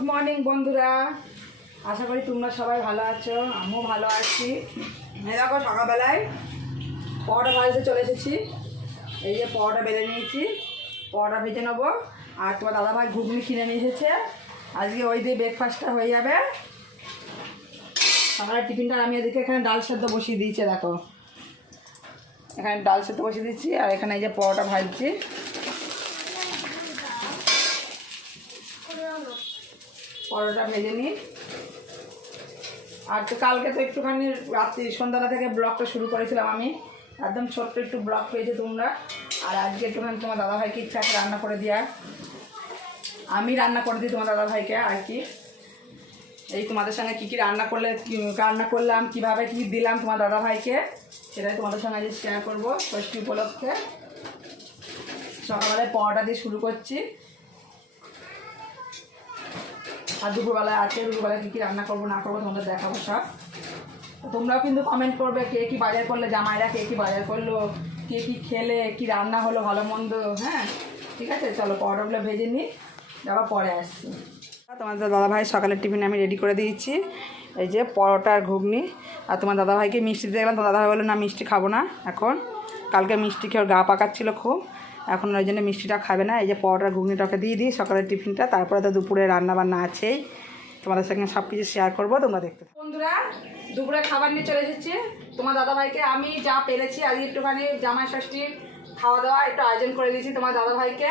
Good morning বন্ধুরা। আশা করি তোমরা সবাই ভালো আছো, আমিও ভালো আছি। দেখো সকালবেলায় পরোটা ভাজতে চলে এসেছি। এই যে পরোটা বেলে নিয়েছি, পরোটা ভেজে নেব। আর তোমার দাদাভাই ঘুগনি কিনে নিয়ে এসেছে। আজকে ওই দিয়ে ব্রেকফাস্টটা হয়ে যাবে। সকালের টিফিনটা আমি এদিকে এখানে ডাল সেদ্ধ বসিয়ে দিয়েছি, দেখো। এখানে ডাল সেদ্ধ বসিয়ে দিচ্ছি আর এখানে এই যে পরোটা ভাজছি। পরোটা ভেজে নিই। আর তো কালকে তো একটুখানি রাত্রি, সন্ধ্যাটা থেকে ব্লগটা শুরু করেছিলাম আমি। একদম ছোট্ট একটু ব্লগ পেয়েছ তোমরা। আর আজকে একটুখানি তোমার দাদাভাইকে ইচ্ছা আছে রান্না করে দেওয়ার। আমি রান্না করে দিই তোমার দাদাভাইকে আর কি। এই তোমাদের সঙ্গে কী কী রান্না করলে রান্না করলাম, কীভাবে কী দিলাম তোমার দাদাভাইকে, সেটাই তোমাদের সঙ্গে আজ শেয়ার করব ষষ্ঠী উপলক্ষে। সকালবেলায় পরোটা দিয়ে শুরু করছি। আর দুপুরবেলায় আছে, দুপুরবেলায় কী কী রান্না করব, না করব তোমাদের দেখাবো সব। তোমরাও কিন্তু কমেন্ট করবে কে কী বাজার করলে, জামাইরা কে কী বাজার করল, কে কী খেলে, কী রান্না হলো, ভালো মন্দ হ্যাঁ? ঠিক আছে? চলো পরোটাগুলো ভেজে নিই আবার পরে আসছি। তোমাদের দাদাভাই সকালের টিফিন আমি রেডি করে দিয়েছি, এই যে পরোটা আর ঘুগনি। আর তোমার দাদাভাইকে মিষ্টি দিয়ে গেলাম, তো দাদাভাই বলল, না, মিষ্টি খাব না এখন। কালকে মিষ্টি খেয়ে গা পাকাচ্ছিল খুব। এখন ওই জন্য মিষ্টিটা খাবে না, এই যে পরোটার ঘুগনিটাকে দিয়ে দিই, সকালের টিফিনটা, তারপরে তো দুপুরে রান্না বান্না আছেই। তোমাদের সঙ্গে সব কিছু শেয়ার করব, তোমরা দেখতে বন্ধুরা, দুপুরে খাবার নিয়ে চলে এসেছি। তোমার দাদাভাইকে আমি যা পেরেছি আজকে একটুখানি জামাই ষষ্ঠীর খাওয়া দাওয়া একটু আয়োজন করে দিয়েছি তোমার দাদাভাইকে।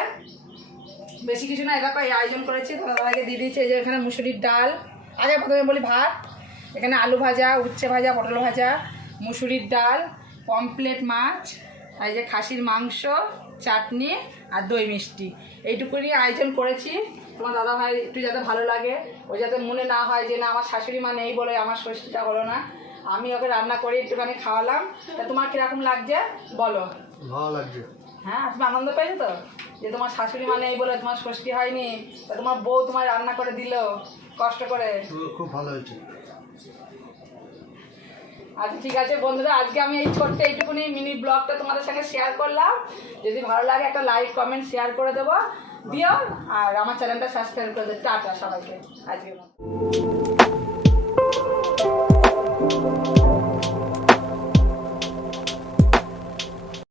বেশি কিছু না এরকম এই আয়োজন করেছি, তোমার দাদাভাইকে দিয়ে দিয়েছি, এই যে এখানে মুসুরির ডাল। আগে প্রথমে বলি ভাত, এখানে আলু ভাজা, উচ্ছে ভাজা, পটল ভাজা, মুসুরির ডাল পমপ্লেট মাছ এই যে খাসির মাংস চাটনি আর দই মিষ্টি। এইটুকুনি আয়োজন করেছি। তোমার দাদাভাই একটু যাতে ভালো লাগে ও যাতে মনে না হয় যে না আমার শাশুড়ি মা নেই বলে আমার ষষ্ঠীটা হলো না। আমি ওকে রান্না করে একটুখানি খাওয়ালাম। তা তোমার কীরকম লাগছে? বলো। ভালো লাগছে। হ্যাঁ তুমি আনন্দ পেয়েছ তো? যে তোমার শাশুড়ি মানে এই বলে তোমার ষষ্ঠী হয়নি তা তোমার বউ তোমার রান্না করে দিল কষ্ট করে? খুব ভালো হয়েছে। আচ্ছা ঠিক আছে বন্ধুরা, আজকে আমি এই ছোট্ট এইটুকুনি মিনি ব্লগটা তোমাদের সঙ্গে শেয়ার করলাম। যদি ভালো লাগে একটা লাইক কমেন্ট শেয়ার করে দেবো। দিও, আর আমার চ্যানেলটা সাবস্ক্রাইব করে দেবো। টাটা সবাইকে। আজকের মতো।